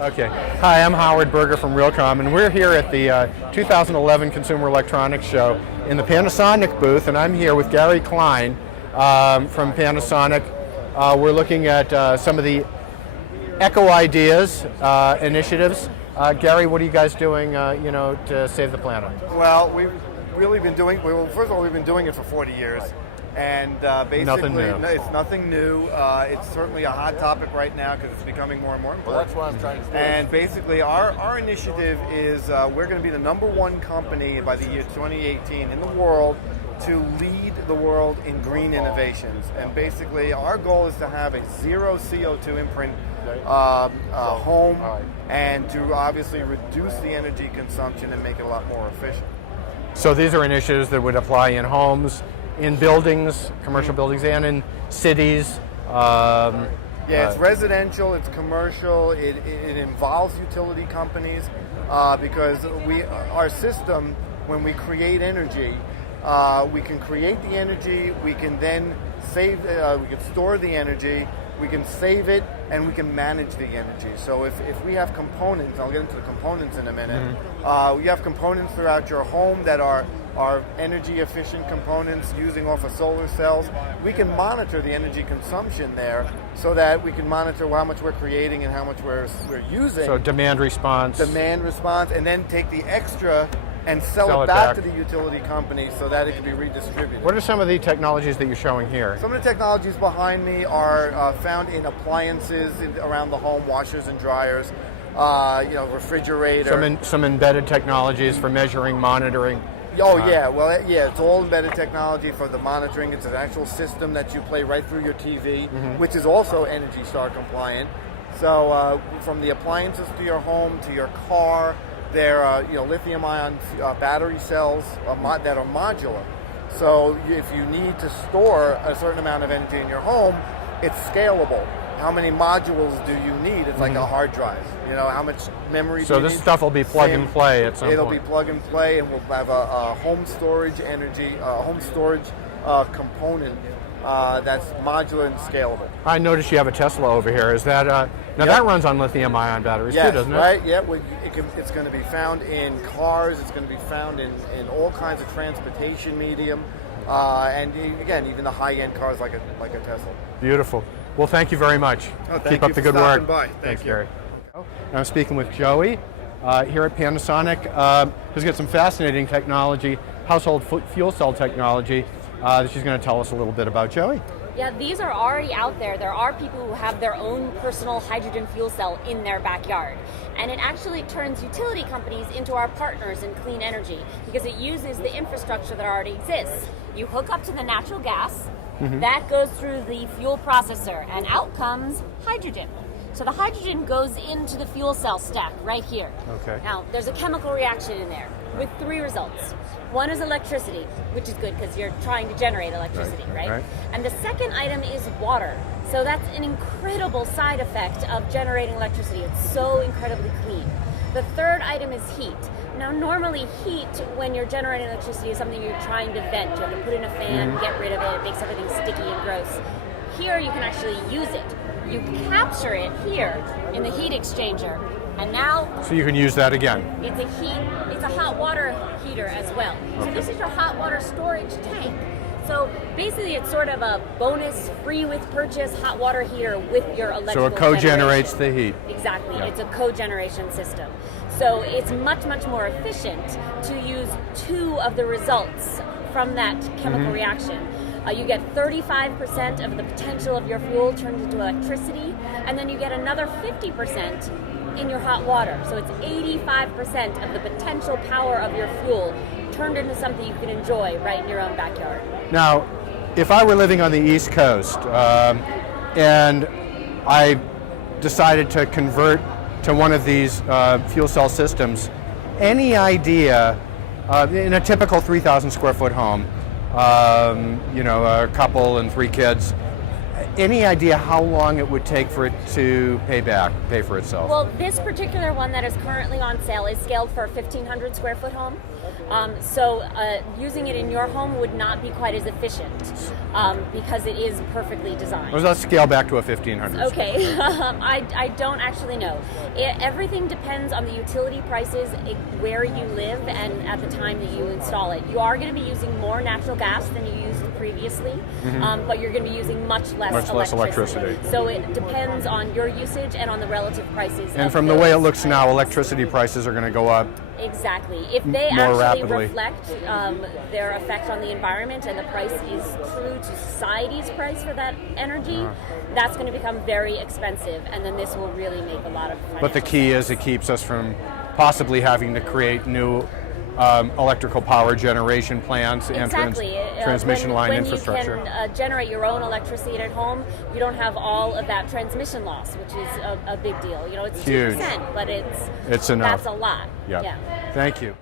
Okay. Hi, I'm Howard Berger from Realcomm, and we're here at the 2011 Consumer Electronics Show in the Panasonic booth, and I'm here with Gary Klein from Panasonic. We're looking at some of the eco ideas, initiatives. Gary, what are you guys doing, to save the planet? Well, we've really been doing. Well, first of all, we've been doing it for 40 years, and basically, Nothing new. It's nothing new. It's certainly a hot topic right now because it's becoming more and more important. Well, that's what I'm trying to do. And basically, our initiative is we're going to be the #1 company by the year 2018 in the world to lead the world in green innovations. And basically, our goal is to have a zero CO2 imprint home, and to obviously reduce the energy consumption and make it a lot more efficient. So these are initiatives that would apply in homes, in buildings, commercial buildings, and in cities. It's residential, it's commercial, it involves utility companies because our system, when we create energy, we can create the energy, we can then save, we can store the energy, we can save it, and we can manage the energy. So if we have components, I'll get into the components in a minute, you have components throughout your home that are energy efficient components using off of solar cells, we can monitor the energy consumption there so that we can monitor how much we're creating and how much we're using. So demand response. And then take the extra and sell it back to the utility company so that it can be redistributed. What are some of the technologies that you're showing here? Some of the technologies behind me are found in appliances around the home, washers and dryers, refrigerator. Some embedded technologies for measuring, monitoring. It's all embedded technology for the monitoring. It's an actual system that you play right through your TV, which is also Energy Star compliant. So from the appliances to your home to your car, they're lithium-ion battery cells that are modular. So if you need to store a certain amount of energy in your home, it's scalable. How many modules do you need? It's like a hard drive. How much memory do you need? So this stuff will be plug and play at some point. It'll be plug and play, and we'll have a home storage component that's modular and scalable. I noticed you have a Tesla over here. Is that that runs on lithium-ion batteries too, doesn't it? Right. Yeah. It's going to be found in cars. It's going to be found in all kinds of transportation medium, and again, even the high-end cars like a Tesla. Beautiful. Well, thank you very much. Keep up the good work. Thanks, Gary. I'm speaking with Joey here at Panasonic. Who's got some fascinating technology, household fuel cell technology, that she's going to tell us a little bit about. Joey? Yeah, these are already out there. There are people who have their own personal hydrogen fuel cell in their backyard. And it actually turns utility companies into our partners in clean energy because it uses the infrastructure that already exists. You hook up to the natural gas, that goes through the fuel processor, and out comes hydrogen. So the hydrogen goes into the fuel cell stack right here. Okay. Now, there's a chemical reaction in there with 3 results. One is electricity, which is good because you're trying to generate electricity, right? And the second item is water. So that's an incredible side effect of generating electricity. It's so incredibly clean. The third item is heat. Now, normally heat, when you're generating electricity, is something you're trying to vent. You have to put in a fan, get rid of it. It makes everything sticky and gross. Here, you can actually use it. You capture it here in the heat exchanger, and now... So you can use that again. It's a hot water heater as well. So this is your hot water storage tank. So basically it's sort of a bonus, free with purchase hot water heater with your electrical So it co-generates the heat. Exactly, It's a co-generation system. So it's much, much more efficient to use 2 of the results from that chemical reaction. You get 35% of the potential of your fuel turned into electricity, and then you get another 50% in your hot water. So it's 85% of the potential power of your fuel turned into something you can enjoy right in your own backyard. Now, if I were living on the East Coast and I decided to convert to one of these fuel cell systems, any idea, in a typical 3,000 square foot home, a couple and 3 kids, any idea how long it would take for it to pay for itself? Well, this particular one that is currently on sale is scaled for a 1,500 square foot home. So using it in your home would not be quite as efficient because it is perfectly designed. Well, let's scale back to a 1500. Okay, I don't actually know. Everything depends on the utility prices, where you live, and at the time that you install it. You are going to be using more natural gas than you used previously, but you're going to be using much less electricity. So it depends on your usage and on the relative prices. And from the way it looks now, electricity prices are going to go up. Exactly. If they more actually rapidly. reflect their effect on the environment and the price is true to society's price for that energy, that's going to become very expensive, and then this will really make a lot of financial But the key is it keeps us from possibly having to create new electrical power generation plants and transmission line infrastructure. When you can generate your own electricity at home, you don't have all of that transmission loss, which is a big deal. You know, it's huge. 2%, but it's enough. That's a lot. Yeah. Thank you.